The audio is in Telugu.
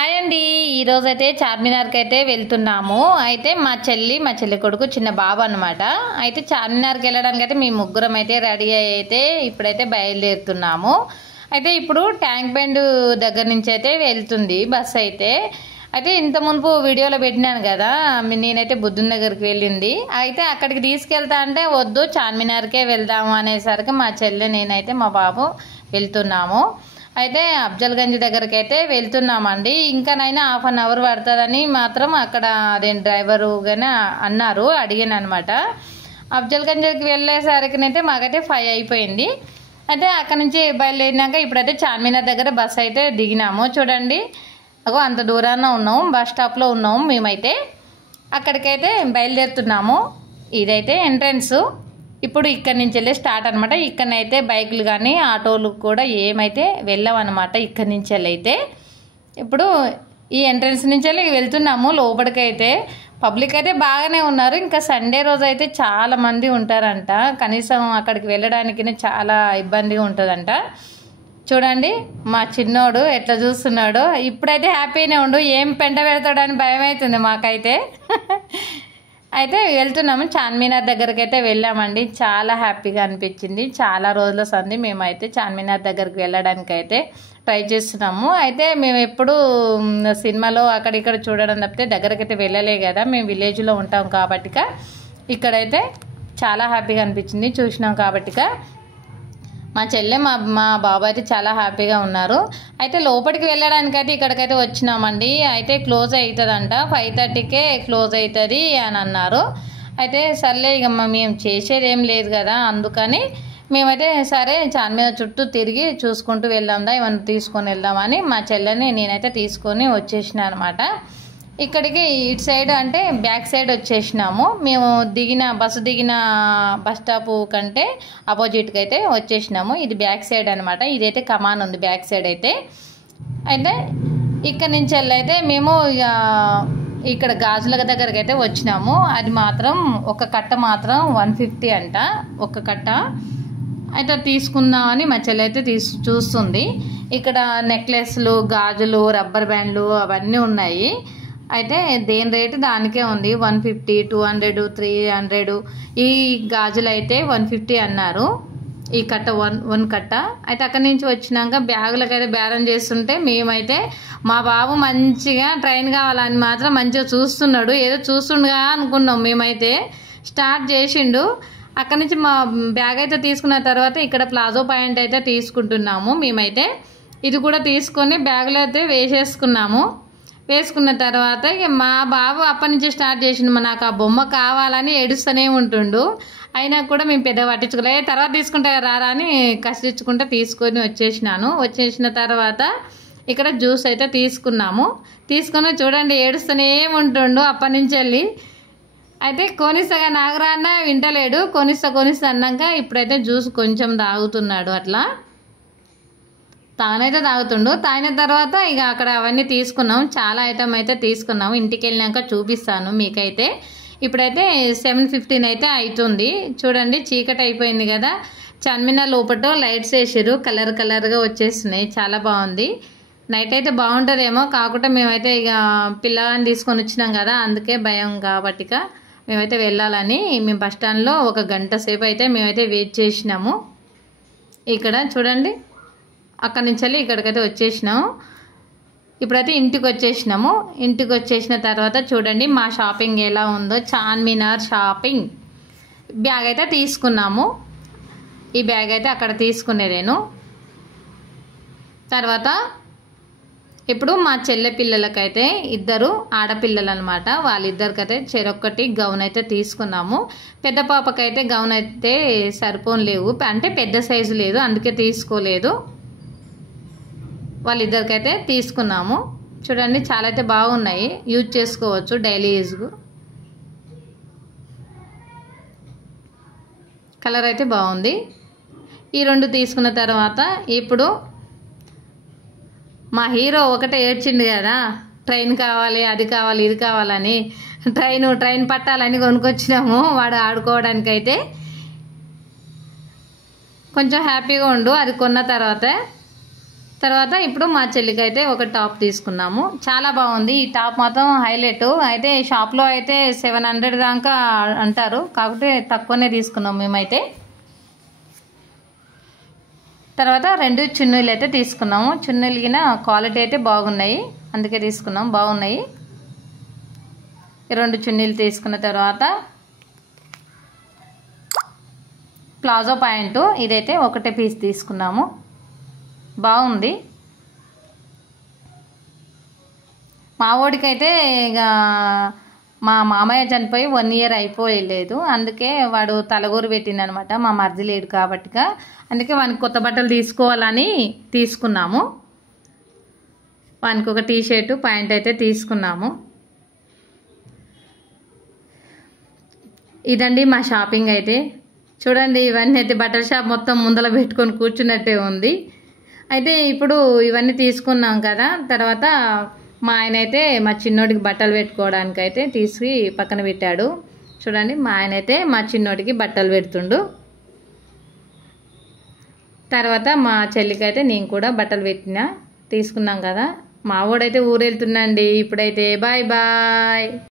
హాయ్ అండి, ఈరోజైతే చార్మినార్కి అయితే వెళ్తున్నాము. అయితే మా చెల్లి కొడుకు చిన్న బాబు అనమాట. అయితే చార్మినార్కి వెళ్ళడానికి అయితే మేము ముగ్గురం అయితే రెడీ అయితే ఇప్పుడైతే బయలుదేరుతున్నాము. అయితే ఇప్పుడు ట్యాంక్ బండ్ దగ్గర నుంచి అయితే వెళ్తుంది బస్ అయితే. అయితే ఇంత మునుపు వీడియోలో పెట్టినాను కదా, నేనైతే బుద్ధుని దగ్గరికి వెళ్ళింది. అయితే అక్కడికి తీసుకెళ్తా అంటే వద్దు చార్మినార్కే వెళ్దాము అనేసరికి మా చెల్లి నేనైతే మా బాబు వెళ్తున్నాము. అయితే అఫ్జల్గంజ్ దగ్గరికి అయితే వెళ్తున్నామండి. ఇంకానైనా హాఫ్ అన్ అవర్ పడుతుందని మాత్రం అక్కడ అదే డ్రైవరు కానీ అన్నారు, అడిగాను అనమాట. అఫ్జల్గంజ్కి వెళ్ళేసరికినైతే మాకైతే 5 అయిపోయింది. అయితే అక్కడ నుంచి బయలుదేరినాక ఇప్పుడైతే చార్మినార్ దగ్గర బస్ అయితే దిగినాము. చూడండి అగో అంత దూరాన ఉన్నాము, బస్ స్టాప్లో ఉన్నాము. మేమైతే అక్కడికైతే బయలుదేరుతున్నాము. ఇదైతే ఎంట్రన్స్. ఇప్పుడు ఇక్కడి నుంచి వెళ్ళి స్టార్ట్ అనమాట. ఇక్కడనైతే బైకులు కానీ ఆటోలు కూడా ఏమైతే వెళ్ళవన్నమాట. ఇక్కడి నుంచి అయితే ఇప్పుడు ఈ ఎంట్రన్స్ నుంచి వెళ్ళి వెళ్తున్నాము లోపలికైతే. పబ్లిక్ అయితే బాగానే ఉన్నారు. ఇంకా సండే రోజు అయితే చాలా మంది ఉంటారంట. కనీసం అక్కడికి వెళ్ళడానికి చాలా ఇబ్బందిగా ఉంటుందంట. చూడండి మా చిన్నోడు ఎట్లా చూస్తున్నాడో. ఇప్పుడైతే హ్యాపీనే ఉండు, ఏం పెంట పెడతాడని భయం అవుతుంది మాకైతే. అయితే వెళ్తున్నాము చార్మినార్ దగ్గరికి అయితే వెళ్ళామండి. చాలా హ్యాపీగా అనిపించింది. చాలా రోజుల సంది మేమైతే చార్మినార్ దగ్గరికి వెళ్ళడానికి అయితే ట్రై చేస్తున్నాము. అయితే మేము ఎప్పుడు సినిమాలో అక్కడిక్కడ చూడడం తప్పితే దగ్గరికి అయితే వెళ్ళలే కదా, మేము విలేజ్లో ఉంటాం కాబట్టి ఇక్కడైతే చాలా హ్యాపీగా అనిపించింది చూసినాం కాబట్టి. మా చెల్లె మా బాబు అయితే చాలా హ్యాపీగా ఉన్నారు. అయితే లోపలికి వెళ్ళడానికైతే ఇక్కడికైతే వచ్చినామండి. అయితే క్లోజ్ అవుతుందంట, 5:30కే క్లోజ్ అవుతుంది అని అన్నారు. అయితే సర్లే ఇక మేము చేసేది ఏం లేదు కదా, అందుకని మేమైతే సరే చార్మినార్ చుట్టూ తిరిగి చూసుకుంటూ వెళ్దాందా ఏమన్నా తీసుకొని వెళ్దామని మా చెల్లెని నేనైతే తీసుకొని వచ్చేసిన అనమాట. ఇక్కడికి ఇటు సైడ్ అంటే బ్యాక్ సైడ్ వచ్చేసినాము. మేము బస్సు దిగిన బస్ స్టాప్ కంటే ఆపోజిట్కి అయితే వచ్చేసినాము. ఇది బ్యాక్ సైడ్ అనమాట. ఇదైతే కమాన్ ఉంది బ్యాక్ సైడ్ అయితే. అయితే ఇక్కడ నుంచి వెళ్ళైతే మేము ఇక్కడ గాజుల దగ్గరికి అయితే వచ్చినాము. అది మాత్రం ఒక కట్ట మాత్రం 150 అంట ఒక కట్ట. అయితే తీసుకుందామని మా చెల్లి అయితే చూస్తుంది. ఇక్కడ నెక్లెస్లు, గాజులు, రబ్బర్ బ్యాండ్లు అవన్నీ ఉన్నాయి. అయితే దేని రేటు దానికే ఉంది. 150, 200, 300. ఈ గాజులు అయితే 150 అన్నారు ఈ కట్ట, వన్ కట్ట. అయితే అక్కడి నుంచి వచ్చినాక బ్యాగులకైతే బేరం చేస్తుంటే మేమైతే మా బాబు మంచిగా ట్రైన్ కావాలని మాత్రం మంచిగా చూస్తున్నాడు. ఏదో చూస్తుండగా అనుకున్నాం. మేమైతే స్టార్ట్ చేసిండు. అక్కడి నుంచి మా బ్యాగ్ అయితే తీసుకున్న తర్వాత ఇక్కడ ప్లాజో పాయింట్ అయితే తీసుకుంటున్నాము. మేమైతే ఇది కూడా తీసుకొని బ్యాగులో అయితే వేసేసుకున్నాము. వేసుకున్న తర్వాత ఇక మా బాబు అప్పటి నుంచి స్టార్ట్ చేసిండు, నాకు ఆ బొమ్మ కావాలని ఏడుస్తూనే ఉంటుండు. అయినా కూడా మేము పెద్ద పట్టించుకోలే, తర్వాత తీసుకుంటా రారా అని కష్టించుకుంటే తీసుకొని వచ్చేసిన తర్వాత ఇక్కడ జ్యూస్ అయితే తీసుకుని చూడండి ఏడుస్తూనే ఉంటుండు అప్పటి నుంచి వెళ్ళి. అయితే కొనిస్తగా నాగరా అన్న వింటలేడు. కొనిస్తా అన్నాక ఇప్పుడైతే జ్యూస్ కొంచెం తాగుతున్నాడు. అట్లా తానైతే తాగుతుండు. తాగిన తర్వాత ఇక అక్కడ అవన్నీ తీసుకున్నాం. చాలా ఐటమ్ అయితే తీసుకున్నాము. ఇంటికి వెళ్ళినాక చూపిస్తాను మీకైతే. ఇప్పుడైతే 7:15 అయితే అవుతుంది. చూడండి చీకటి అయిపోయింది కదా. చార్మినార్ లోపల లైట్స్ వేసారు, కలర్గా వచ్చేస్తున్నాయి. చాలా బాగుంది. నైట్ అయితే బాగుంటుందేమో, కాకుండా మేమైతే ఇక పిల్లగాని తీసుకొని వచ్చినాం కదా, అందుకే భయం కాబట్టి మేమైతే వెళ్ళాలని మేము బస్ స్టాండ్లో 1 గంట సేపు అయితే మేమైతే వెయిట్ చేసినాము. ఇక్కడ చూడండి అక్కడి నుంచి వెళ్ళి ఇక్కడికైతే వచ్చేసినాము. ఇప్పుడైతే ఇంటికి వచ్చేసిన తర్వాత చూడండి మా షాపింగ్ ఎలా ఉందో. చార్మినార్ షాపింగ్ బ్యాగ్ అయితే తీసుకున్నాము. ఈ బ్యాగ్ అయితే అక్కడ తీసుకునేదేను. తర్వాత ఇప్పుడు మా చెల్లె పిల్లలకైతే 2 ఆడపిల్లలు అనమాట. వాళ్ళిద్దరికైతే చెరొక్కటి గౌన్ అయితే తీసుకున్నాము. పెద్ద పాపకైతే గౌన్ అయితే సరిపోలేవు, అంటే పెద్ద సైజు లేదు, అందుకే తీసుకోలేదు. వాళ్ళిద్దరికైతే తీసుకున్నాము. చూడండి చాలా అయితే బాగున్నాయి, యూజ్ చేసుకోవచ్చు డైలీ యూజ్కు. కలర్ అయితే బాగుంది. ఈ 2 తీసుకున్న తర్వాత ఇప్పుడు మా హీరో ఒకటే ఏడ్చిండు కదా, ట్రైన్ కావాలి, అది కావాలి, ఇది కావాలని. ట్రైన్ పట్టాలని కొనుక్కొచ్చినాము వాడు ఆడుకోవడానికైతే. కొంచెం హ్యాపీగా ఉండు అది కొన్న తర్వాత. తర్వాత ఇప్పుడు మా చెల్లికి అయితే ఒక టాప్ తీసుకున్నాము. చాలా బాగుంది ఈ టాప్, మాత్రం హైలైట్. అయితే షాప్లో అయితే 700 దాకా అంటారు, కాకపోతే తక్కువనే తీసుకున్నాం మేమైతే. తర్వాత 2 చున్నీలు అయితే తీసుకున్నాము. చున్నీలు గిన క్వాలిటీ అయితే బాగున్నాయి, అందుకే తీసుకున్నాం, బాగున్నాయి. 2 చున్నీలు తీసుకున్న తర్వాత ప్లాజో ప్యాంటు, ఇదైతే ఒకటే పీస్ తీసుకున్నాము, బాగుంది. మా వాడికైతే ఇక మా మామయ్య చనిపోయి 1 ఇయర్ అయిపోయలేదు, అందుకే వాడు తలగూరు పెట్టిందనమాట. మా మరిది లేడు కాబట్టిగా, అందుకే వానికి కొత్త బట్టలు తీసుకోవాలని తీసుకున్నాము. వానికి ఒక టీషర్టు ప్యాంట్ అయితే తీసుకున్నాము. ఇదండి మా షాపింగ్ అయితే. చూడండి, ఇవన్నీ అయితే బట్టల షాప్ మొత్తం ముందల పెట్టుకొని కూర్చున్నట్టే ఉంది. అయితే ఇప్పుడు ఇవన్నీ తీసుకున్నాం కదా, తర్వాత మా ఆయన అయితే మా చిన్నోడికి బట్టలు పెట్టుకోవడానికి అయితే తీసి పక్కన పెట్టాడు. చూడండి, మా ఆయన అయితే మా చిన్నోడికి బట్టలు పెడుతుండు. తర్వాత మా చెల్లికి అయితే నేను కూడా బట్టలు తీసుకున్నాం కదా. మా వాడైతే ఊరు వెళ్తున్నాండి ఇప్పుడైతే. Bye bye.